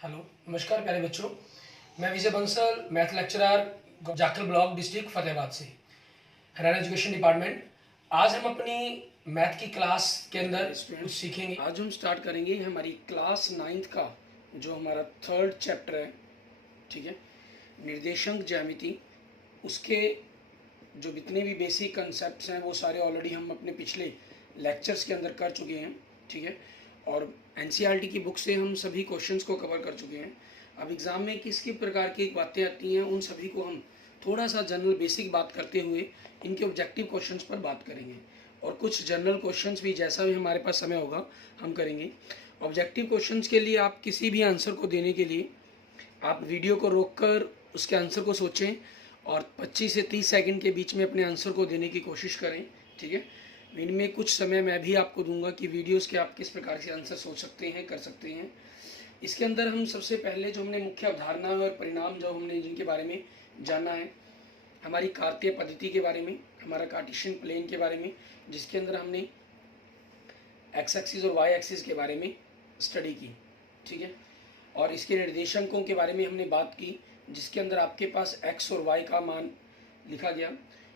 Hello, नमस्कार प्यारे बच्चों। मैं Vijay Bansal, math lecturer, Jakhal block, district Fatehabad से, हरियाणा एजुकेशन डिपार्टमेंट। आज हम अपनी मैथ की क्लास के अंदर कुछ सीखेंगे। आज हम स्टार्ट करेंगे हमारी क्लास 9th का जो हमारा 3rd चैप्टर है, ठीक है, निर्देशांक ज्यामिति। उसके जो जितने भी बेसिक कंसेप्ट्स हैं वो सारे ऑलरेडी हम अपने पिछले लेक्चर्स के अंदर कर चुके हैं, ठीक है। और एनसीईआरटी की बुक से हम सभी क्वेश्चंस को कवर कर चुके हैं। अब एग्ज़ाम में किस किस प्रकार की बातें आती हैं उन सभी को हम थोड़ा सा जनरल बेसिक बात करते हुए इनके ऑब्जेक्टिव क्वेश्चंस पर बात करेंगे, और कुछ जनरल क्वेश्चंस भी जैसा भी हमारे पास समय होगा हम करेंगे। ऑब्जेक्टिव क्वेश्चंस के लिए आप किसी भी आंसर को देने के लिए आप वीडियो को रोककर उसके आंसर को सोचें और 25 से 30 सेकंड के बीच में अपने आंसर को देने की कोशिश करें, ठीक है। इनमें कुछ समय मैं भी आपको दूंगा कि वीडियोस के आप किस प्रकार से आंसर सोच सकते हैं, कर सकते हैं। इसके अंदर हम सबसे पहले जो हमने मुख्य अवधारणा और परिणाम जो हमने जिनके बारे में जाना है, हमारी कार्तीय पद्धति के बारे में, हमारा कार्टेशियन प्लेन के बारे में, जिसके अंदर हमने एक्स एक्सिस और वाई एक्सिस के बारे में स्टडी की, ठीक है। और इसके निर्देशांकों के बारे में हमने बात की, जिसके अंदर आपके पास एक्स और वाई का मान लिखा गया।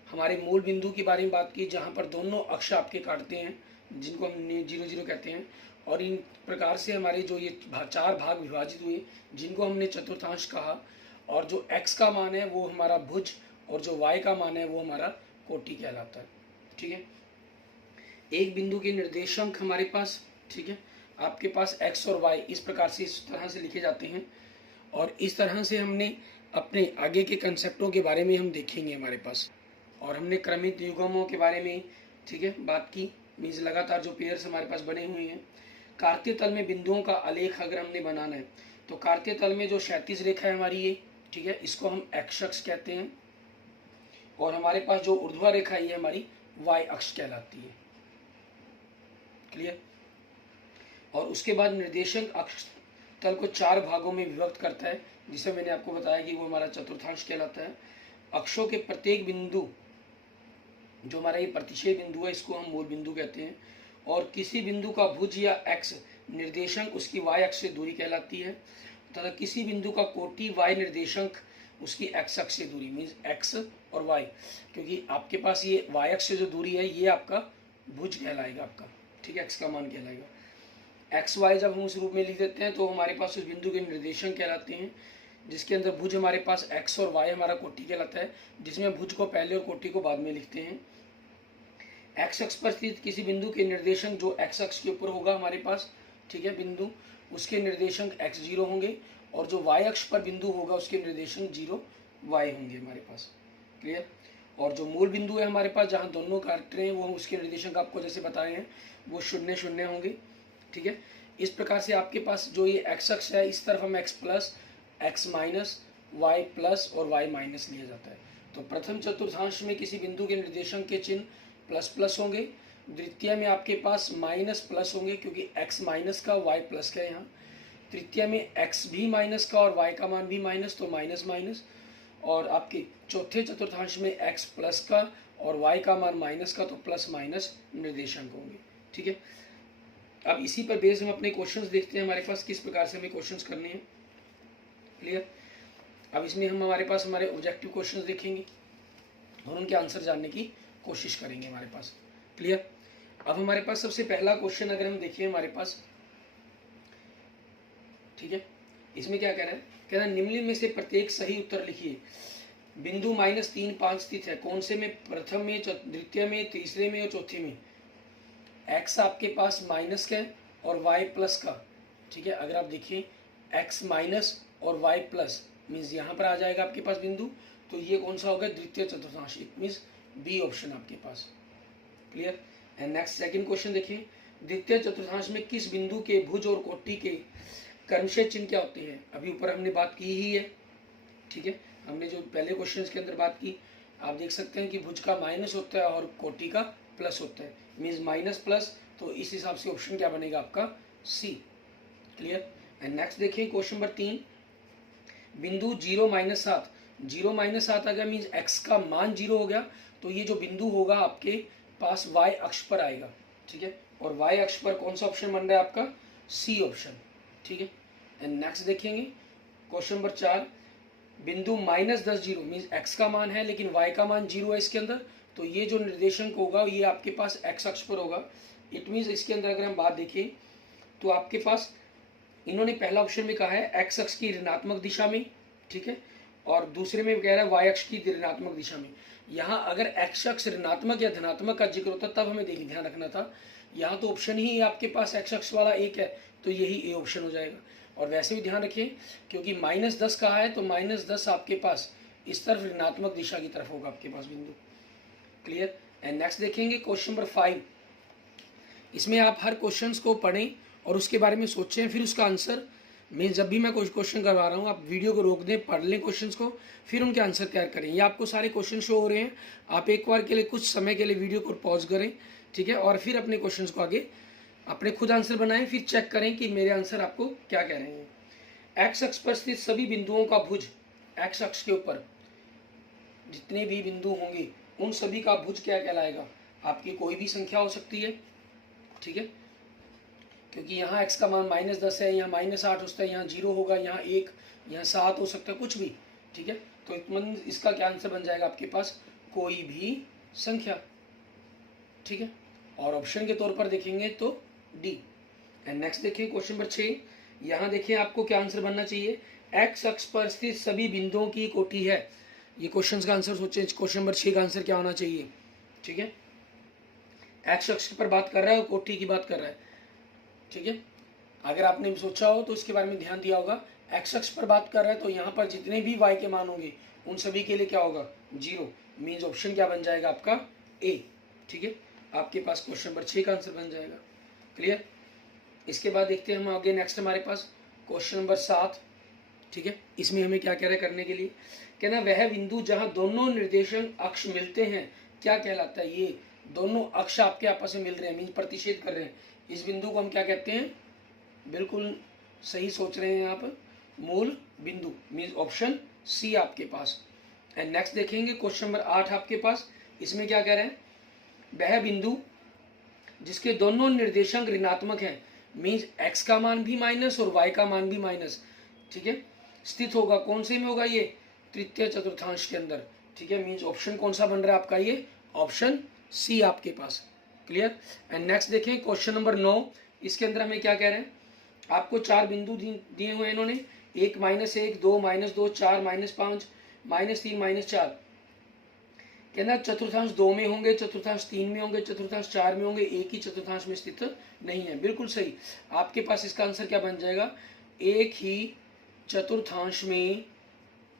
हमारे मूल बिंदु के बारे में बात की, जहाँ पर दोनों अक्ष आपके काटते हैं, जिनको हम 0 0 कहते हैं। और इन प्रकार से हमारे जो ये 4 भाग विभाजित हुए, जिनको हमने चतुर्थांश कहा। और जो x का मान है वो हमारा भुज, और जो y का मान है वो हमारा कोटि कहलाता है, ठीक है। एक बिंदु के निर्देशांक हमारे पास, ठीक है, आपके पास x और y इस प्रकार से, इस तरह से लिखे जाते हैं। और इस तरह से हमने अपने आगे के कंसेप्टों के बारे में हम देखेंगे हमारे पास। और हमने क्रमित युग्मों के बारे में, ठीक है, बात की। मीन्स लगातार जो पेयर्स हमारे पास बने हुए हैं। कार्तीय तल में बिंदुओं का आलेख अगर हमने बनाना है तो कार्तीय तल में जो क्षैतिज रेखा है हमारी ये, ठीक है, इसको हम एक्स अक्ष कहते हैं। और हमारे पास जो ऊर्ध्वा रेखा ये हमारी वाई अक्ष कहलाती है, क्लियर। और उसके बाद निर्देशांक अक्ष तल को 4 भागों में विभक्त करता है, जिसे मैंने आपको बताया कि वो हमारा चतुर्थांश कहलाता है। अक्षों के प्रत्येक बिंदु, जो हमारा ये प्रतिच्छेद बिंदु है, इसको हम मूल बिंदु कहते हैं। और किसी बिंदु का भुज या एक्स निर्देशांक उसकी वाई अक्ष से दूरी कहलाती है, तथा किसी बिंदु का कोटि वाई निर्देशांक उसकी एक्स अक्ष से दूरी, मीन्स एक्स और वाई, क्योंकि आपके पास ये वाई अक्ष से जो दूरी है ये आपका भुज कहलाएगा आपका, ठीक है, एक्स का मान कहलाएगा। एक्स वाई जब हम उस रूप में लिख देते हैं तो हमारे पास उस बिंदु के निर्देशांक कहलाते हैं, जिसके अंदर भुज हमारे पास एक्स और वाई हमारा कोटि कहलाता है, जिसमें भुज को पहले और कोटि को बाद में लिखते हैं। एक्स अक्ष पर स्थित किसी बिंदु के निर्देशांक जो एक्स अक्ष के ऊपर होगा हमारे पास, ठीक है, बिंदु, उसके निर्देशांक x0 होंगे। और जो y अक्ष पर बिंदु होगा उसके निर्देशांक 0y होंगे हमारे पास, क्लियर। और जो मूल बिंदु है हमारे पास, जहाँ दोनों काट रहे हैं, वो उसके निर्देशांक आपको जैसे बताए हैं वो 0 0 होंगे, ठीक है। इस प्रकार से आपके पास जो ये एक्स अक्ष है, इस तरफ हम x plus, x minus, y plus और y माइनस लिया जाता है। तो प्रथम चतुर्थांश में किसी बिंदु के निर्देशांक के चिन्ह प्लस प्लस होंगे, द्वितीय में आपके पास माइनस प्लस होंगे, क्योंकि x माइनस का y प्लस का है यहाँ। तृतीय में x भी माइनस का और y का मान भी माइनस, तो माइनस माइनस। और आपके चौथे चतुर्थांश में x प्लस का और y का मान माइनस का, तो प्लस माइनस निर्देशांक होंगे, ठीक है। अब इसी पर बेस हम अपने क्वेश्चंस देखते हैं हमारे पास किस प्रकार से हमें क्वेश्चंस करने हैं, क्लियर। अब इसमें हम हमारे पास हमारे ऑब्जेक्टिव क्वेश्चंस देखेंगे और उनके आंसर जानने की कोशिश करेंगे हमारे पास, क्लियर। अब हमारे पास सबसे पहला क्वेश्चन अगर हम देखें हमारे पास, ठीक है, इसमें क्या कह रहा है, कह रहा है निम्नलिखित में से प्रत्येक सही उत्तर लिखिए। बिंदु -3 5 स्थित है, कौन से में, प्रथम में, द्वितीय में, तीसरे में और चौथे में। एक्स आपके पास माइनस का और वाई प्लस का, ठीक है। अगर आप देखिए एक्स माइनस और वाई प्लस मीन्स यहाँ पर आ जाएगा आपके पास बिंदु, तो ये कौन सा होगा, द्वितीय चतुर्थांश, इट मीन्स बी ऑप्शन आपके पास, clear. And next second question देखिए, द्वितीय चतुर्थांश में किस बिंदु के भुज और कोटि के कर्मशः चिन्ह क्या होते हैं। अभी ऊपर हमने बात की ही है, ठीक है, हमने जो पहले क्वेश्चन के अंदर बात की, आप देख सकते हैं कि भुज का माइनस होता है और कोटि का प्लस होता है, मीन्स माइनस प्लस, तो इस हिसाब से ऑप्शन क्या बनेगा आपका, सी, क्लियर। एंड नेक्स्ट देखिए क्वेश्चन नंबर 3, बिंदु 0 -7, 0 -7 आ गया, मीन्स एक्स का मान 0 हो गया, तो ये जो बिंदु होगा आपके पास y अक्ष पर आएगा, ठीक है। और y अक्ष पर कौन सा ऑप्शन बन रहा है आपका, सी ऑप्शन, ठीक है। एंड नेक्स्ट देखेंगे क्वेश्चन नंबर 4, बिंदु -10 जीरो मीन्स एक्स का मान है लेकिन वाई का मान 0 है इसके अंदर, तो ये जो निर्देशांक होगा ये आपके पास एक्स अक्ष पर होगा। इट मीन्स इसके अंदर अगर हम बात देखें तो आपके पास इन्होंने पहला ऑप्शन में कहा है एक्स अक्ष की ऋणात्मक दिशा में, ठीक है, और दूसरे में कह रहा है वाई अक्ष की ऋणात्मक दिशा में। यहाँ अगर एक्स अक्ष ऋणात्मक या धनात्मक का जिक्र होता तब हमें ध्यान रखना था। यहाँ तो ऑप्शन ही आपके पास एक्स अक्ष वाला एक है, तो यही ए ऑप्शन हो जाएगा। और वैसे भी ध्यान रखें क्योंकि -10 कहा है तो -10 आपके पास इस तरफ ऋणात्मक दिशा की तरफ होगा आपके पास बिंदु। क्लियर। एंड नेक्स्ट देखेंगे क्वेश्चन नंबर 5। इसमें आप हर क्वेश्चंस को पढ़ें और उसके बारे में सोचें, फिर उसका आंसर मैं जब भी मैं कोई क्वेश्चन करवा रहा हूँ आप वीडियो को रोक दें, पढ़ लें क्वेश्चंस को, फिर उनके आंसर तैयार करें। ये आपको सारे क्वेश्चन शो हो रहे हैं, आप एक बार के लिए कुछ समय के लिए वीडियो को पॉज करें, ठीक है, और फिर अपने क्वेश्चंस को आगे अपने खुद आंसर बनाएं, फिर चेक करें कि मेरे आंसर आपको क्या कह रहे हैं। एक्स अक्ष पर स्थित सभी बिंदुओं का भुज, एक्स अक्ष के ऊपर जितने भी बिंदु होंगे उन सभी का भुज क्या कहलाएगा? आपकी कोई भी संख्या हो सकती है, ठीक है, क्योंकि यहाँ x का मान -10 है, यहाँ -8 हो सकता है, यहाँ 0 होगा, यहाँ 1, यहाँ 7 हो सकता है, कुछ भी, ठीक है। तो इसका क्या आंसर बन जाएगा आपके पास? कोई भी संख्या, ठीक है। और ऑप्शन के तौर पर देखेंगे तो डी। एंड नेक्स्ट देखिए क्वेश्चन नंबर 6। यहाँ देखिए आपको क्या आंसर बनना चाहिए? एक्स अक्ष पर स्थित सभी बिंदुओं की कोटि है। ये क्वेश्चन का आंसर सोचें, क्वेश्चन नंबर 6 का आंसर क्या होना चाहिए, ठीक है। एक्स अक्ष पर बात कर रहा है और कोटि की बात कर रहा है, ठीक है। अगर आपने सोचा हो तो इसके बारे में ध्यान दिया होगा। एक्स अक्ष पर बात कर रहा है तो यहाँ पर जितने भी वाई के मान होंगे उन सभी के लिए क्या होगा? 0। मीन्स ऑप्शन क्या बन जाएगा आपका? ए, ठीक है। आपके पास क्वेश्चन नंबर 6 का आंसर बन जाएगा। क्लियर। इसके बाद देखते हैं हम आगे नेक्स्ट हमारे पास क्वेश्चन नंबर 7, ठीक है। इसमें हमें क्या कह रहा है करने के लिए? कहना वह बिंदु जहाँ दोनों निर्देशांक अक्ष मिलते हैं क्या कहलाता है? ये दोनों अक्ष आपके आपस में मिल रहे हैं, मीन्स प्रतिच्छेद कर रहे हैं, इस बिंदु को हम क्या कहते हैं? बिल्कुल सही सोच रहे हैं आप, मूल बिंदु, मीन्स ऑप्शन सी आपके पास। एंड नेक्स्ट देखेंगे क्वेश्चन नंबर 8 आपके पास। इसमें क्या कह रहे हैं? वह बिंदु जिसके दोनों निर्देशांक ऋणात्मक हैं, मीन्स एक्स का मान भी माइनस और वाई का मान भी माइनस, ठीक है, स्थित होगा। कौन से में होगा? ये तृतीय चतुर्थांश के अंदर, ठीक है। मीन्स ऑप्शन कौन सा बन रहा है आपका? ये ऑप्शन सी आपके पास। क्लियर। एंड नेक्स्ट देखें क्वेश्चन नंबर 9। इसके अंदर हमें क्या कह रहे हैं? आपको 4 बिंदु दिए हुए हैं इन्होंने, 1 -1 2 -2 4 -5 -3 -4। कहना चतुर्थांश 2 में होंगे, चतुर्थांश 3 में होंगे, चतुर्थांश 4 में होंगे, एक ही चतुर्थांश में स्थित नहीं है। बिल्कुल सही। आपके पास इसका आंसर क्या बन जाएगा? एक ही चतुर्थांश में,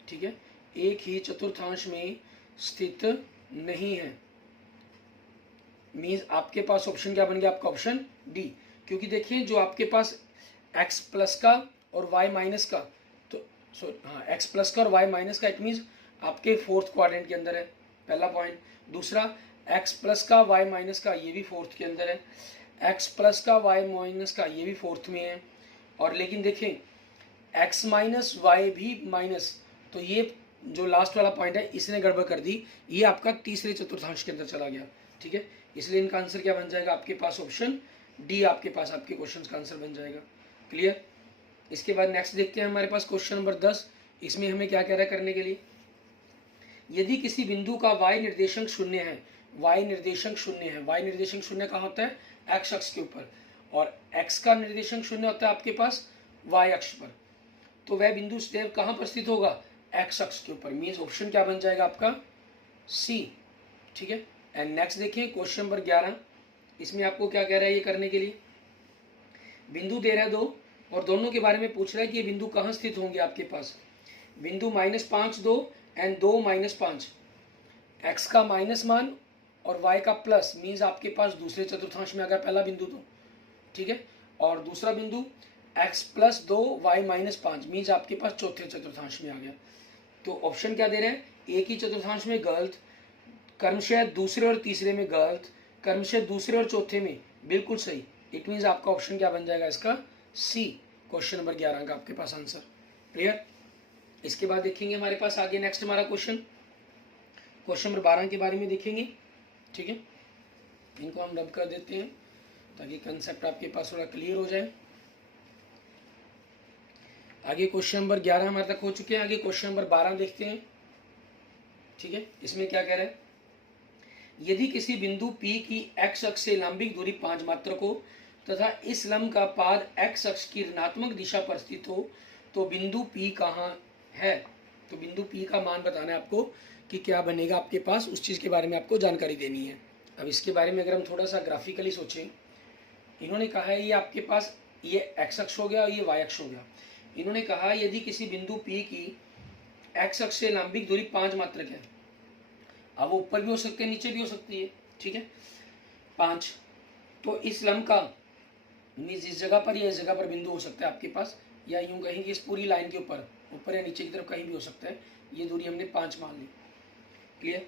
ठीक है, एक ही चतुर्थांश में स्थित नहीं है। मीन्स आपके पास ऑप्शन क्या बन गया आपका? Option D. क्योंकि देखिए जो आपके पास x प्लस का और y माइनस का, तो हाँ x प्लस का और y माइनस का, इट मीन्स आपके फोर्थ क्वाड्रेंट के अंदर है, पहला पॉइंट। दूसरा x प्लस का y माइनस का, ये भी फोर्थ के अंदर है। x प्लस का y माइनस का, ये भी फोर्थ में है। और लेकिन देखें x माइनस वाई भी माइनस, तो ये जो लास्ट वाला पॉइंट है इसने गड़बड़ कर दी, ये आपका तीसरे चतुर्थांश के अंदर चला गया, ठीक है। इसलिए इनका आंसर क्या बन जाएगा आपके पास? ऑप्शन डी आपके पास आपके क्वेश्चन का आंसर बन जाएगा। क्लियर। इसके बाद नेक्स्ट देखते हैं हमारे पास क्वेश्चन नंबर 10। इसमें हमें क्या कह रहा है करने के लिए? यदि किसी बिंदु का y निर्देशांक 0 है, y निर्देशांक 0 है, y निर्देशांक 0 कहाँ होता है? x अक्ष के ऊपर, और x का निर्देशांक 0 होता है आपके पास y अक्ष पर, तो वह बिंदु सदैव कहाँ पर स्थित होगा? x अक्ष के ऊपर। मीन्स ऑप्शन क्या बन जाएगा आपका? सी, ठीक है। एंड नेक्स्ट देखिए क्वेश्चन नंबर 11। इसमें आपको क्या कह रहा है ये करने के लिए? बिंदु दे रहा है 2 और दोनों के बारे में पूछ रहा है कि ये बिंदु कहाँ स्थित होंगे आपके पास। बिंदु -5 2 एंड 2 -5, x का माइनस मान और y का प्लस, मीन्स आपके पास दूसरे चतुर्थांश में अगर पहला बिंदु तो, ठीक है। और दूसरा बिंदु x प्लस 2 y -5, मीन्स आपके पास चौथे चतुर्थांश में आ गया। तो ऑप्शन क्या दे रहे हैं? एक ही चतुर्थांश में गलत, क्रमशः दूसरे और तीसरे में गलत, क्रमशः दूसरे और चौथे में बिल्कुल सही। इट मीन्स आपका ऑप्शन क्या बन जाएगा इसका? सी, क्वेश्चन नंबर 11 का आपके पास आंसर। क्लियर। इसके बाद देखेंगे हमारे पास आगे नेक्स्ट हमारा क्वेश्चन नंबर 12 के बारे में देखेंगे, ठीक है। इनको हम रब कर देते हैं ताकि कंसेप्ट आपके पास थोड़ा क्लियर हो जाए। आगे क्वेश्चन नंबर 11 हमारे तक हो चुके हैं। आगे क्वेश्चन नंबर 12 देखते हैं। ठीक है, इसमें क्या कह रहा है, यदि किसी बिंदु P की x अक्ष से लंबिक दूरी 5 मात्रक हो तथा इस लंब का पाद x अक्ष की ऋणात्मक दिशा पर स्थित हो तो बिंदु P कहाँ है। तो बिंदु P का मान बताना है आपको कि क्या बनेगा आपके पास, उस चीज़ के बारे में आपको जानकारी देनी है। अब इसके बारे में अगर हम थोड़ा सा ग्राफिकली सोचें, इन्होंने कहा है ये आपके पास ये x अक्ष हो गया और ये y अक्ष हो गया। इन्होंने कहा यदि किसी बिंदु P की x अक्ष से लंबिक दूरी 5 मात्रक है, अब वो ऊपर भी हो सकते हैं नीचे भी हो सकती है, ठीक है, 5, तो इस लंब का मीन्स इस जगह पर या इस जगह पर बिंदु हो सकता है आपके पास, या यूं कहेंगे इस पूरी लाइन के ऊपर या नीचे की तरफ कहीं भी हो सकता है। ये दूरी हमने 5 मान ली। क्लियर।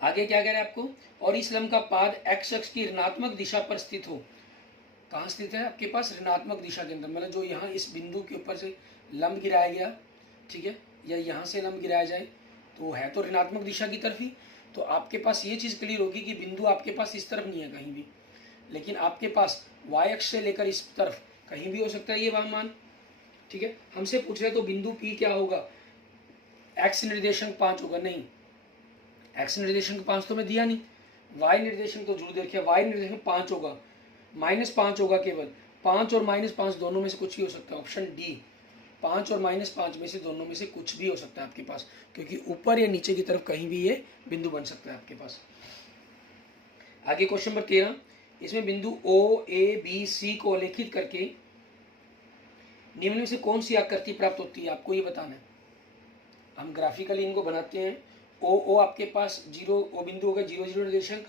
आगे क्या कह रहा है आपको, और इस लंब का पाद x अक्ष की ऋणात्मक दिशा पर स्थित हो। कहाँ स्थित है आपके पास, ऋणात्मक दिशा के अंदर, मतलब जो यहाँ इस बिंदु के ऊपर से लंब गिराया गया, ठीक है, या यहाँ से लंब गिराया जाए तो है तो ऋणात्मक दिशा की तरफ ही। तो आपके पास ये चीज़ क्लियर होगी कि बिंदु आपके पास इस तरफ नहीं है कहीं भी, लेकिन आपके पास y अक्ष से लेकर इस तरफ कहीं भी हो सकता है ये मान। ठीक है, हमसे पूछ रहे तो बिंदु P क्या होगा, x निर्देशांक 5 होगा, नहीं x निर्देशांक 5 तो मैं दिया नहीं, y निर्देशांक तो जरूर देखिए, y निर्देशांक 5 होगा, -5 होगा केवल, 5 और -5 दोनों में से कुछ भी हो सकता है, ऑप्शन डी, 5 और -5 में से दोनों में से कुछ भी हो सकता है आपके पास, क्योंकि ऊपर या नीचे की तरफ कहीं भी ये बिंदु बन सकता है आपके पास। आगे क्वेश्चन नंबर 13, इसमें बिंदु O A B C को आलेखित करके निम्न में से कौन सी आकृति प्राप्त होती है, आपको ये बताना है। हम ग्राफिकली इनको बनाते हैं। O आपके पास 0, O बिंदु होगा 0 0 निर्देशांक,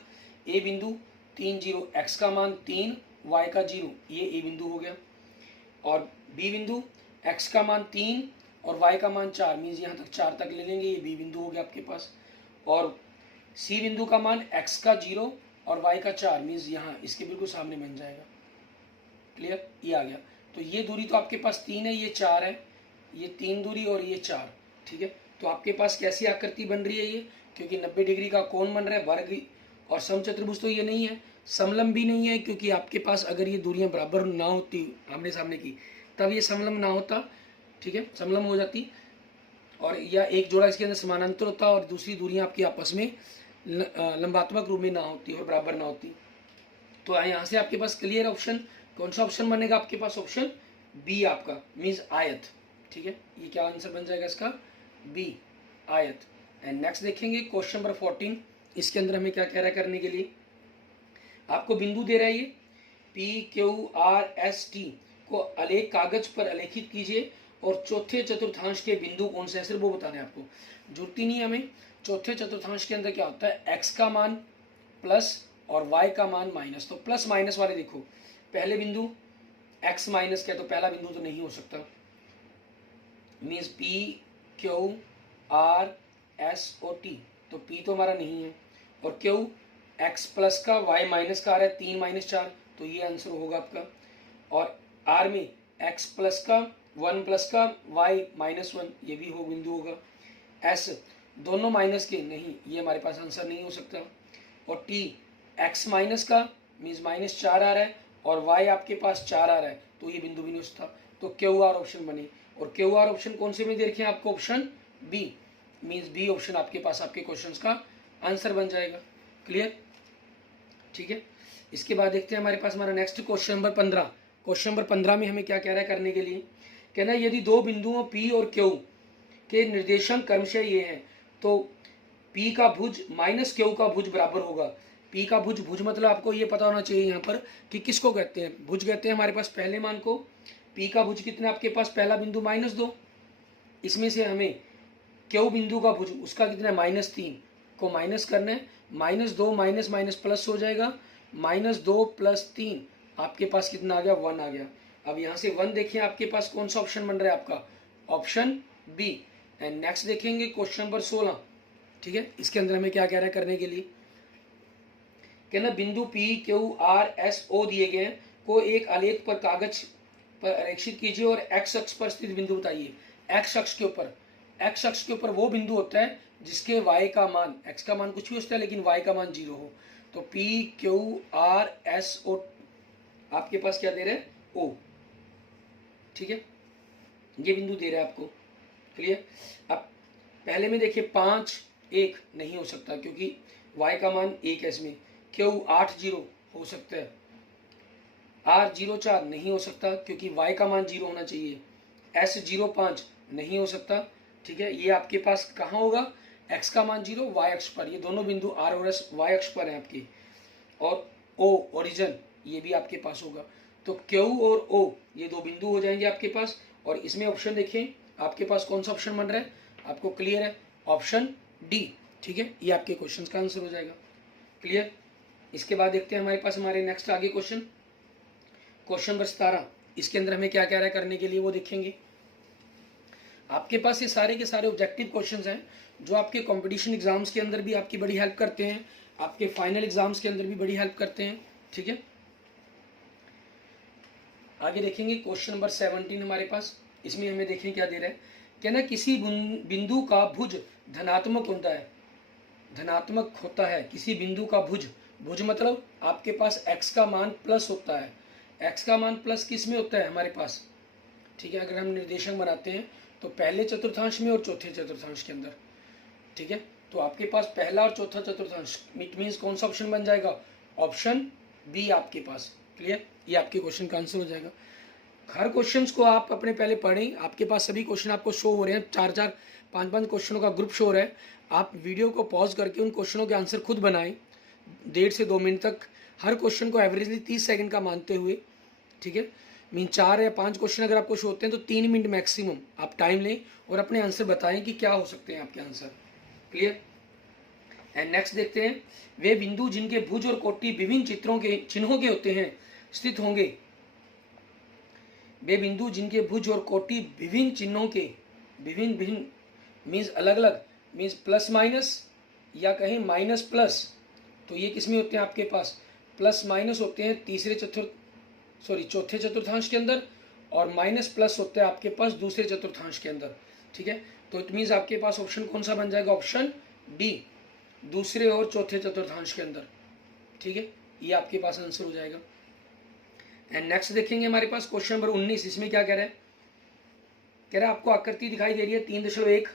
A बिंदु 3 0, x का मान 3 y का 0, ये A बिंदु हो गया, और B बिंदु x का मान 3 और y का मान 4, मीन्स यहाँ तक 4 तक ले लेंगे, ये B बिंदु हो गया आपके पास, और C बिंदु का मान x का 0 और y का 4, मीन्स यहाँ इसके बिल्कुल सामने बन जाएगा। क्लियर, ये आ गया। तो ये दूरी तो आपके पास 3 है, ये 4 है, ये 3 दूरी और ये 4, ठीक है। तो आपके पास कैसी आकृति बन रही है ये, क्योंकि 90 डिग्री का कोण बन रहा है, वर्ग और समचतुर्भुज तो ये नहीं है, समलंब भी नहीं है, क्योंकि आपके पास अगर ये दूरियां बराबर ना होती आमने सामने की तब ये समलंब ना होता, ठीक है, समलंब हो जाती, और या एक जोड़ा इसके अंदर समानांतर होता और दूसरी दूरियां आपकी आपस में लंबात्मक रूप में ना होती और बराबर ना होती। तो यहाँ से आपके पास क्लियर ऑप्शन, कौन सा ऑप्शन बनेगा आपके पास, ऑप्शन बी आपका, मीन्स आयत। ठीक है, ये क्या आंसर बन जाएगा इसका, बी, आयत। एंड नेक्स्ट देखेंगे क्वेश्चन नंबर 14, इसके अंदर हमें क्या कह रहा है करने के लिए, आपको बिंदु दे रहा है ये PQRST को अलेख कागज पर आलेखित कीजिए और चौथे चतुर्थांश के बिंदु कौन से हैं, सिर्फ वो बताने आपको, जरूरत ही नहीं है हमें। चौथे चतुर्थांश के अंदर क्या होता है, x का मान प्लस और y का मान माइनस, तो प्लस माइनस वाले देखो, पहले बिंदु x माइनस क्या, तो पहला बिंदु तो नहीं हो सकता, मीन्स PQRST, तो P तो हमारा नहीं है, और Q x प्लस का y माइनस का आ रहा है 3 - 4, तो ये आंसर होगा आपका, और R में x प्लस का 1 प्लस का y -1, ये भी हो बिंदु होगा। S दोनों माइनस के नहीं, ये हमारे पास आंसर नहीं हो सकता, और T x माइनस का मीन्स -4 आ रहा है और y आपके पास 4 आ रहा है, तो ये बिंदु भी नहीं हो सकता, तो QR ऑप्शन बने, और QR ऑप्शन कौन से में दे रखे हैं आपको, option B, means B option आपके पास आपके क्वेश्चंस का आंसर बन जाएगा। क्लियर, ठीक है। इसके बाद देखते हैं हमारे पास हमारा next question number 15। Question number 15 में हमें क्या कह रहा है करने के लिए, कहना है यदि दो बिंदुओं P और Q के निर्देशांक क्रमशः ये हैं तो P का भुज माइनस Q का भुज बराबर होगा। P का भुज, भुज मतलब आपको ये पता होना चाहिए यहाँ पर कि किसको कहते हैं, भुज कहते हैं हमारे पास पहले मान को। P का भुज कितना आपके पास, पहला बिंदु -2, इसमें से हमें Q बिंदु का भुज उसका कितना है -3 को माइनस करना है, -2 माइनस माइनस प्लस हो जाएगा, -2 + 3 आपके पास कितना आ गया, 1 आ गया। अब यहाँ से 1 देखिए आपके पास कौन सा ऑप्शन बन रहा है आपका, ऑप्शन बी। एंड नेक्स्ट देखेंगे क्वेश्चन नंबर 16, ठीक है। इसके अंदर हमें क्या कह रहा है करने के लिए, कहना बिंदु PQRSO दिए गए को एक आलेख पर कागज पर आरेखित कीजिए और x अक्ष पर स्थित बिंदु बताइए। x अक्ष के ऊपर वो बिंदु होता है जिसके y का मान, x का मान कुछ भी होता है लेकिन y का मान 0 हो, तो PQRSO आपके पास क्या दे रहे हैं, O, ठीक है। ये बिंदु दे रहा है आपको। क्लियर। अब पहले में देखिए 5 1 नहीं हो सकता क्योंकि y का मान 1 है इसमें। Q 8 0 हो सकता है। R 0 4 नहीं हो सकता क्योंकि y का मान 0 होना चाहिए। S 0 5 नहीं हो सकता। ठीक है, ये आपके पास कहाँ होगा, x का मान 0 y अक्ष पर, ये दोनों बिंदु R और S y अक्ष पर है आपकी। और O ओरिजिन ये भी आपके पास होगा। तो Q और O ये दो बिंदु हो जाएंगे आपके पास। और इसमें ऑप्शन देखिए आपके पास कौन सा ऑप्शन बन रहा है, आपको क्लियर है, ऑप्शन डी। ठीक है, ये आपके क्वेश्चन का आंसर हो जाएगा। क्लियर। इसके बाद देखते हैं हमारे पास हमारे नेक्स्ट आगे क्वेश्चन नंबर 17। इसके अंदर हमें क्या क्या है करने के लिए वो देखेंगे। आपके पास ये सारे के सारे ऑब्जेक्टिव क्वेश्चंस हैं जो आपके कंपटीशन एग्जाम्स के अंदर भी आपकी बड़ी हेल्प करते हैं, आपके फाइनल एग्जाम्स के अंदर भी बड़ी हेल्प करते हैं। ठीक है, आगे देखेंगे क्वेश्चन नंबर 17 हमारे पास। इसमें हमें देखें क्या दे रहा है, कहना किसी बिंदु का भुज धनात्मक होता है, धनात्मक होता है किसी बिंदु का भुज। भुज मतलब आपके पास x का मान प्लस होता है। x का मान प्लस किस में होता है हमारे पास। ठीक है, अगर हम निर्देशक बनाते हैं तो पहले चतुर्थांश में और चौथे चतुर्थांश के अंदर। ठीक है, तो आपके पास पहला और चौथा चतुर्थांश, इट मीन्स कौन सा ऑप्शन बन जाएगा, ऑप्शन बी आपके पास। क्लियर, ये आपके क्वेश्चन का आंसर हो जाएगा। हर क्वेश्चंस को आप अपने पहले पढ़ें, आपके पास सभी क्वेश्चन आपको शो हो रहे हैं, 4-4 5-5 क्वेश्चनों का ग्रुप शो हो रहा है। आप वीडियो को पॉज करके उन क्वेश्चनों के आंसर खुद बनाएं 1.5 से 2 मिनट तक, हर क्वेश्चन को एवरेजली 30 सेकंड का मानते हुए। ठीक है, मीन 4 या 5 क्वेश्चन अगर आपको शो होते हैं तो 3 मिनट मैक्सिमम आप टाइम लें और अपने आंसर बताएं कि क्या हो सकते हैं आपके आंसर। क्लियर। एंड नेक्स्ट देखते हैं, वे बिंदु जिनके भुज और कोटि विभिन्न चिन्हों के होते हैं स्थित होंगे। वे बिंदु जिनके भुज और कोटि विभिन्न चिन्हों के, विभिन्न मीन्स अलग अलग, मीन्स प्लस माइनस या कहीं माइनस प्लस, तो ये किस में होते हैं आपके पास, प्लस माइनस होते हैं चौथे चतुर्थांश के अंदर, और माइनस प्लस होता है आपके पास दूसरे चतुर्थांश के अंदर। ठीक है, तो इट मीन्स आपके पास ऑप्शन कौन सा बन जाएगा, ऑप्शन डी, दूसरे और चौथे चतुर्थांश के अंदर। ठीक है, ये आपके पास आंसर हो जाएगा। एंड नेक्स्ट देखेंगे हमारे पास क्वेश्चन नंबर 19। इसमें क्या कह रहा है, कह रहा है आपको आकृति दिखाई दे रही है 3.1।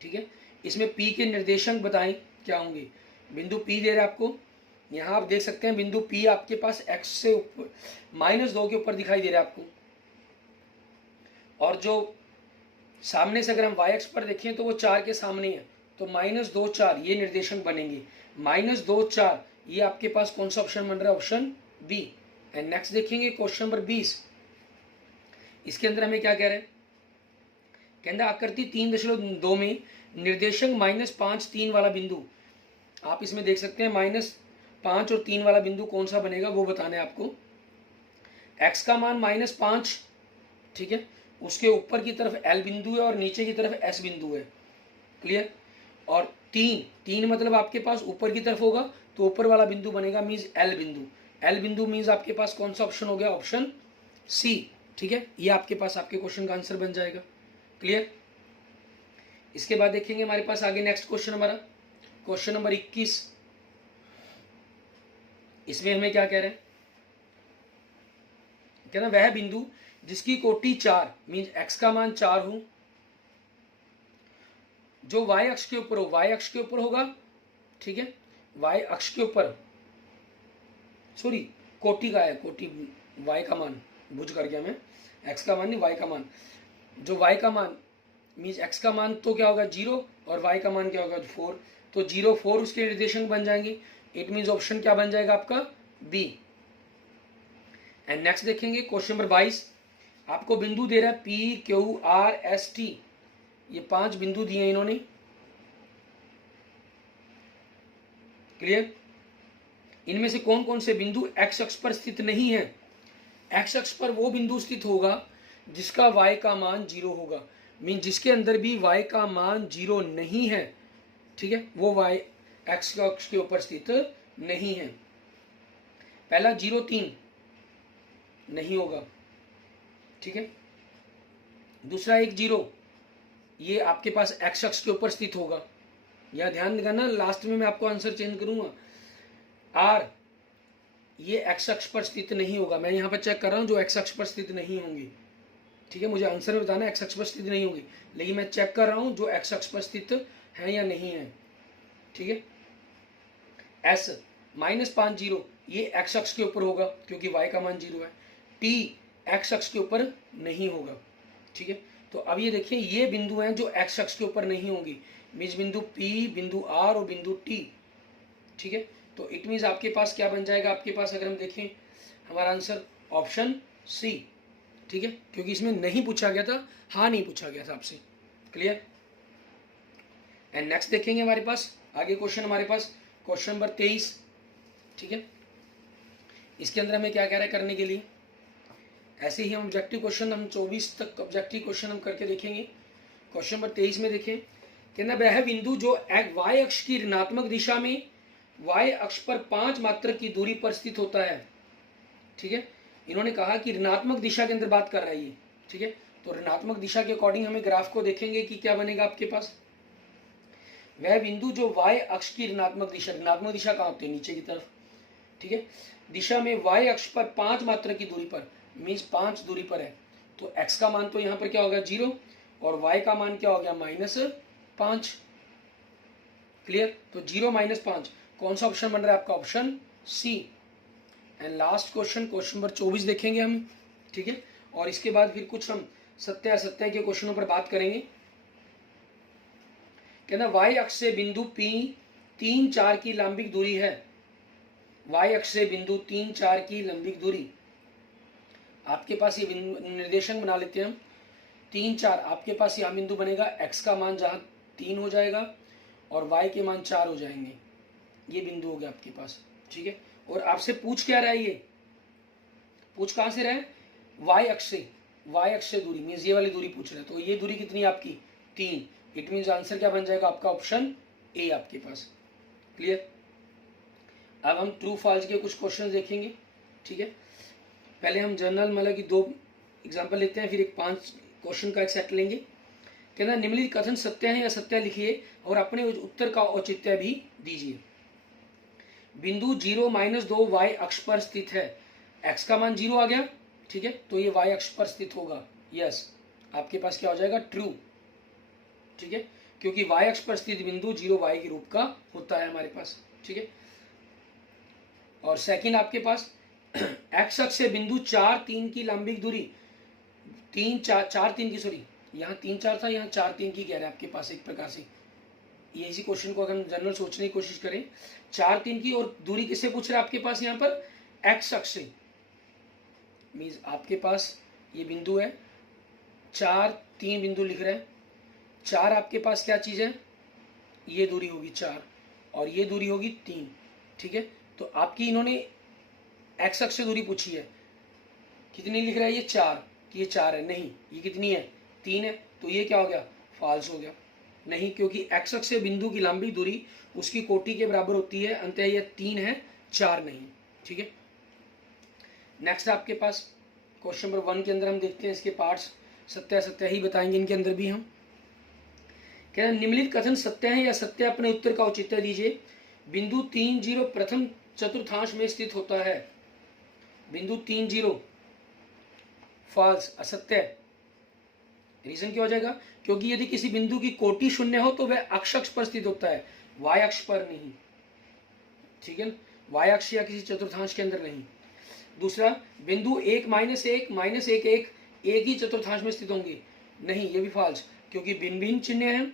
ठीक है, इसमें P के निर्देशांक बताएं क्या होंगे। बिंदु P दे रहा है आपको, यहाँ आप देख सकते हैं बिंदु P आपके पास x से ऊपर -2 के ऊपर दिखाई दे रहा है आपको। और जो सामने से अगर हम y अक्ष पर देखें तो वो 4 के सामने है, तो -2 4 ये निर्देशांक बनेंगे। -2 4 ये आपके पास कौन सा ऑप्शन बन रहा है, ऑप्शन बी। एंड नेक्स्ट देखेंगे क्वेश्चन नंबर 20। इसके अंदर हमें क्या कह रहे हैं, कहता आकृति 3.2 में निर्देशांक -5 3 वाला बिंदु, आप इसमें देख सकते हैं -5 और 3 वाला बिंदु कौन सा बनेगा वो बताना है आपको। x का मान -5, ठीक है, उसके ऊपर की तरफ L बिंदु है और नीचे की तरफ S बिंदु है। क्लियर। और 3 मतलब आपके पास ऊपर की तरफ होगा तो ऊपर वाला बिंदु बनेगा मीन्स L बिंदु। L बिंदु मीन्स आपके पास कौन सा ऑप्शन हो गया, ऑप्शन सी। ठीक है, ये आपके पास आपके क्वेश्चन का आंसर बन जाएगा। क्लियर। इसके बाद देखेंगे हमारे पास आगे नेक्स्ट क्वेश्चन हमारा क्वेश्चन नंबर 21। इसमें हमें क्या कह रहे हैं, कहना वह बिंदु जिसकी कोटि 4 मीन्स x का मान 4 हो, जो y अक्ष के ऊपर हो, y अक्ष के ऊपर होगा। ठीक है, y अक्ष के ऊपर, सॉरी कोटि का है, कोटि y का मान भुज कर गया मैं, x का मान नहीं y का मान। जो y का मान मीन्स x का मान तो क्या होगा 0 और y का मान क्या होगा 4, तो 0 4 उसके निर्देशांक बन जाएंगे। इट मीन्स ऑप्शन क्या बन जाएगा आपका बी। एंड नेक्स्ट देखेंगे क्वेश्चन नंबर 22। आपको बिंदु दे रहा है P Q R S T, ये 5 बिंदु दिए हैं इन्होंने। क्लियर। इनमें से कौन कौन से बिंदु x अक्ष पर स्थित नहीं है। x अक्ष पर वो बिंदु स्थित होगा जिसका y का मान 0 होगा, मीन जिसके अंदर भी y का मान 0 नहीं है। ठीक है, वो y x अक्ष के ऊपर स्थित नहीं है। पहला 0 3 नहीं होगा। ठीक है, दूसरा 1 0 ये आपके पास x अक्ष के ऊपर स्थित होगा। यह ध्यान देना, लास्ट में मैं आपको आंसर चेंज करूंगा। R ये x अक्ष पर स्थित नहीं होगा, मैं यहाँ पर चेक कर रहा हूँ जो x अक्ष पर स्थित नहीं होंगे। ठीक है, मुझे आंसर में बताना एक्स अक्ष पर स्थित नहीं होगी, लेकिन मैं चेक कर रहा हूँ जो एक्स अक्ष पर स्थित है या नहीं है। ठीक है, एस -50 ये एक्स अक्ष के ऊपर होगा क्योंकि वाई का मान 0 है। टी एक्स अक्ष के ऊपर नहीं होगा। ठीक है, तो अब ये देखिए ये बिंदु हैं जो एक्स अक्ष के ऊपर नहीं होंगी, मीन्स बिंदु पी, बिंदु आर और बिंदु टी। ठीक है, तो इट मीन्स आपके पास क्या बन जाएगा, आपके पास अगर हम देखें हमारा आंसर ऑप्शन सी। ठीक है, क्योंकि इसमें नहीं पूछा गया था, हाँ नहीं पूछा गया था आपसे। क्लियर। एंड नेक्स्ट देखेंगे हमारे पास आगे क्वेश्चन, हमारे पास क्वेश्चन नंबर 23। ठीक है, इसके अंदर हमें क्या कह रहा है करने के लिए, ऐसे ही हम ऑब्जेक्टिव क्वेश्चन हम 24 तक ऑब्जेक्टिव क्वेश्चन हम करके देखेंगे। क्वेश्चन नंबर 23 में देखें, कहना वह बिंदु जो वाई अक्ष की ऋणात्मक दिशा में वाई अक्ष पर 5 मात्रक की दूरी पर स्थित होता है। ठीक है, इन्होंने कहा कि ऋणात्मक दिशा के अंदर बात कर रहा है ये। ठीक है, तो ऋणात्मक दिशा के अकॉर्डिंग हमें ग्राफ को देखेंगे कि क्या बनेगा आपके पास। वह बिंदु जो वाई अक्ष की ऋणात्मक दिशा कहाँ होती है, नीचे की तरफ। ठीक है, दिशा में वाई अक्ष पर 5 मात्रक की दूरी पर, मीन्स 5 दूरी पर है, तो x का मान तो यहाँ पर क्या होगा 0 और y का मान क्या हो गया -5। क्लियर, तो 0 -5 कौन सा ऑप्शन बन रहा है आपका, option C. And last question, question number 24 देखेंगे हम। ठीक है, और इसके बाद फिर कुछ हम सत्य असत्य के क्वेश्चनों पर बात करेंगे। कहना वाई अक्ष से बिंदु P 3, 4 की लंबिक दूरी है। वाई अक्ष से बिंदु 3, 4 की लंबिक दूरी, आपके पास ये निर्देशन बना लेते हैं हम। 3, 4 आपके पास यहाँ बिंदु बनेगा, x का मान जहाँ 3 हो जाएगा और y के मान 4 हो जाएंगे, ये बिंदु हो गया आपके पास। ठीक है, और आपसे पूछ क्या रहा है, ये पूछ कहाँ से रहा है, y अक्ष से दूरी, मीन्स ये वाली दूरी पूछ रहा है। तो ये दूरी कितनी है आपकी 3, इट मीन्स आंसर क्या बन जाएगा आपका ऑप्शन ए आपके पास। क्लियर। अब हम ट्रू फॉल्स के कुछ क्वेश्चन देखेंगे। ठीक है, पहले हम जनरल मतलब कि 2 एग्जाम्पल लेते हैं, फिर एक 5 क्वेश्चन का एक सेट लेंगे। कहना निम्नलिखित कथन सत्य है या असत्य लिखिए और अपने उत्तर का औचित्य भी दीजिए। बिंदु 0 -2 वाई अक्ष पर स्थित है, x का मान 0 आ गया। ठीक है, तो ये y अक्ष पर स्थित होगा। यस, आपके पास क्या हो जाएगा ट्रू। ठीक है, क्योंकि y अक्ष पर स्थित बिंदु 0 y के रूप का होता है हमारे पास। ठीक है, और सेकंड आपके पास x अक्ष से बिंदु 4, 3 की लंबिक दूरी, 3, 4, 3 की, सॉरी यहाँ 3, 4 था, यहाँ 4, 3 की कह रहे हैं आपके पास। एक प्रकार से ये इसी क्वेश्चन को अगर हम जनरल सोचने की कोशिश करें, 4, 3 की, और दूरी किससे पूछ रहा है आपके पास यहाँ पर, x अक्ष से। मीन्स आपके पास ये बिंदु है, 4, 3 बिंदु लिख रहे हैं। 4 आपके पास क्या चीज़ है, ये दूरी होगी 4 और ये दूरी होगी 3। ठीक है, तो आपकी इन्होंने x अक्ष से दूरी पूछी है, कितनी लिख रहा है ये 4, कि ये 4 है, नहीं ये कितनी है 3 है, तो ये क्या हो गया फॉल्स हो गया। नहीं, क्योंकि x अक्ष से बिंदु की लंबी दूरी उसकी कोटि के बराबर होती है, अंततः ये 3 है, 4 नहीं। ठीक है, नेक्स्ट आपके पास क्वेश्चन नंबर 1 के अंदर हम देखते हैं इसके पार्ट्स, सत्य असत्य ही बताएंगे इनके अंदर भी हम। क्या निम्नलिखित कथन सत्य है या असत्य, अपने उत्तर का औचित्य दीजिए। बिंदु 3, 0 प्रथम चतुर्थांश में स्थित होता है। बिंदु 3, 0 फॉल्स, असत्य। रीजन क्या हो जाएगा, क्योंकि यदि किसी बिंदु की कोटि 0 हो तो वह अक्ष पर स्थित होता है, वाई अक्ष पर नहीं। ठीक है, वाई अक्ष या किसी चतुर्थांश के अंदर नहीं। दूसरा, बिंदु 1, -1, -1, 1 एक ही चतुर्थांश में स्थित होंगे, नहीं ये भी फॉल्स, क्योंकि भिन्न भिन्न चिन्ह हैं।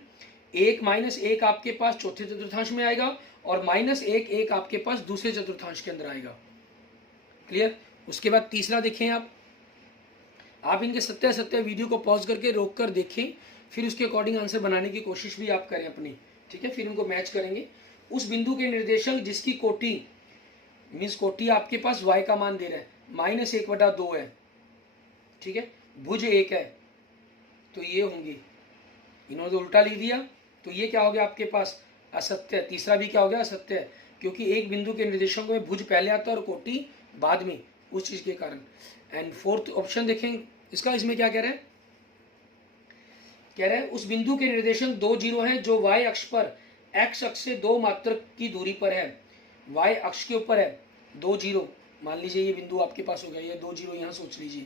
1, -1 आपके पास चौथे चतुर्थांश में आएगा और -1, 1 आपके पास दूसरे चतुर्थांश के अंदर आएगा। क्लियर। उसके बाद तीसरा देखें आप इनके सत्य असत्य वीडियो को पॉज करके रोक कर देखें, फिर उसके अकॉर्डिंग आंसर बनाने की कोशिश भी आप करें अपनी। ठीक है, फिर उनको मैच करेंगे। उस बिंदु के निर्देशक जिसकी कोटि, मीन्स कोटि आपके पास y का मान दे रहा है, -1/2 है। ठीक है, भुज 1 है, तो ये होंगी, इन्होंने तो उल्टा लिख दिया, तो ये क्या हो गया आपके पास असत्य। तीसरा भी क्या हो गया असत्य, क्योंकि एक बिंदु के निर्देशकों में भुज पहले आता है और कोटि बाद में, उस चीज के कारण। एंड फोर्थ ऑप्शन देखें इसका, इसमें क्या कह रहा है, उस बिंदु के निर्देशक 2, 0 हैं जो y अक्ष पर x अक्ष से 2 मात्रक की दूरी पर है। y अक्ष के ऊपर है 2, 0, मान लीजिए ये बिंदु आपके पास हो गया, ये 2, 0 यहाँ सोच लीजिए,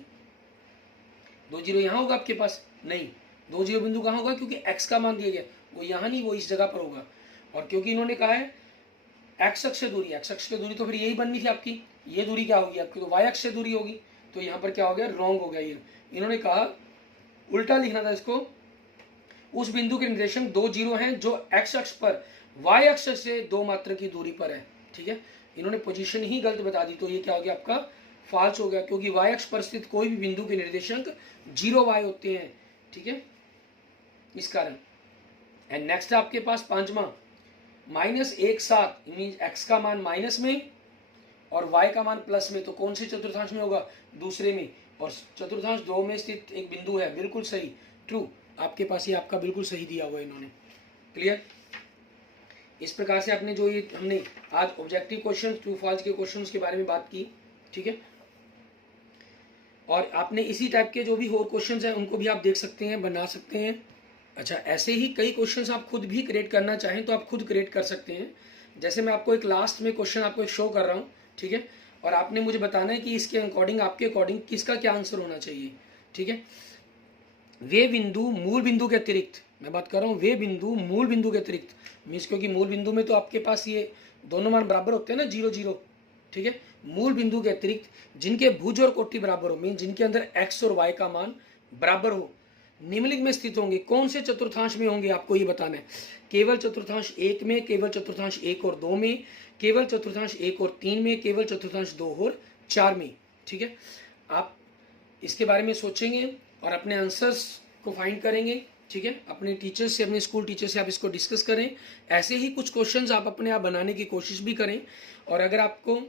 2 जीरो यहाँ होगा आपके पास, नहीं 2 जीरो बिंदु कहाँ होगा, क्योंकि x का मान दिया गया, वो यहाँ नहीं, वो इस जगह पर होगा। और क्योंकि इन्होंने कहा है x अक्ष से दूरी, x अक्ष से दूरी तो फिर यही बननी थी आपकी, ये दूरी क्या होगी आपकी, तो y अक्ष से दूरी होगी, तो यहाँ पर क्या हो गया, रॉन्ग हो गया। ये इन्होंने कहा उल्टा लिखना था इसको, उस बिंदु के निर्देशांक 2 जीरो हैं जो x अक्ष पर y अक्ष से 2 मात्र की दूरी पर है। ठीक है, इन्होंने पोजीशन ही गलत बता दी, तो ये क्या हो गया आपका, फॉल्स हो गया, क्योंकि y अक्ष पर स्थित कोई भी बिंदु के निर्देशांक 0y होते हैं। ठीक है, इस कारण। एंड नेक्स्ट आपके पास पांचवा, -1 मीन x का मान माइनस में और y का मान प्लस में, तो कौन से चतुर्थांश में होगा, दूसरे में, और चतुर्थांश 2 में स्थित एक बिंदु है, बिल्कुल सही, ट्रू, आपके पास ये आपका बिल्कुल सही दिया हुआ है इन्होंने। क्लियर, इस प्रकार से आपने जो ये हमने आज ऑब्जेक्टिव क्वेश्चन, ट्रू फॉल्स के क्वेश्चंस के बारे में बात की। ठीक है, और आपने इसी टाइप के जो भी और क्वेश्चंस हैं उनको भी आप देख सकते हैं, बना सकते हैं। अच्छा, ऐसे ही कई क्वेश्चंस आप खुद भी क्रिएट करना चाहें तो आप खुद क्रिएट कर सकते हैं। जैसे मैं आपको एक लास्ट में क्वेश्चन आपको एक शो कर रहा हूँ, ठीक है, और आपने मुझे बताना है कि इसके अकॉर्डिंग, आपके अकॉर्डिंग किसका क्या आंसर होना चाहिए। ठीक है, वे बिंदु मूल बिंदु के अतिरिक्त, मैं बात कर रहा हूँ वे बिंदु मूल बिंदु के अतिरिक्त, मीन्स क्योंकि मूल बिंदु में तो आपके पास ये दोनों मान बराबर होते हैं ना, 0 0। ठीक है, मूल बिंदु के अतिरिक्त जिनके भुज और कोटि बराबर हो, मीन जिनके अंदर x और y का मान बराबर हो, निम्नलिखित में स्थित होंगे। कौन से चतुर्थांश में होंगे आपको ये बताना है, केवल चतुर्थांश 1 में, केवल चतुर्थांश 1 और 2 में, केवल चतुर्थांश 1 और 3 में, केवल चतुर्थांश 2 और 4 में। ठीक है, आप इसके बारे में सोचेंगे और अपने आंसर्स को फाइंड करेंगे। ठीक है, अपने टीचर्स से, अपने स्कूल टीचर से आप इसको डिस्कस करें। ऐसे ही कुछ क्वेश्चंस आप अपने आप बनाने की कोशिश भी करें, और अगर आपको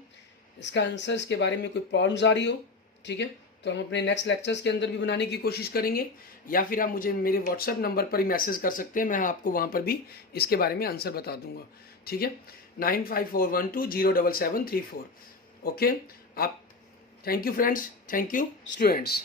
इसका आंसर्स के बारे में कोई प्रॉब्लम्स आ रही हो, ठीक है, तो हम अपने नेक्स्ट लेक्चर्स के अंदर भी बनाने की कोशिश करेंगे, या फिर आप मुझे मेरे व्हाट्सएप नंबर पर ही मैसेज कर सकते हैं, मैं आपको वहाँ पर भी इसके बारे में आंसर बता दूंगा। ठीक है, 9541207734। ओके, आप, thank you friends, thank you students.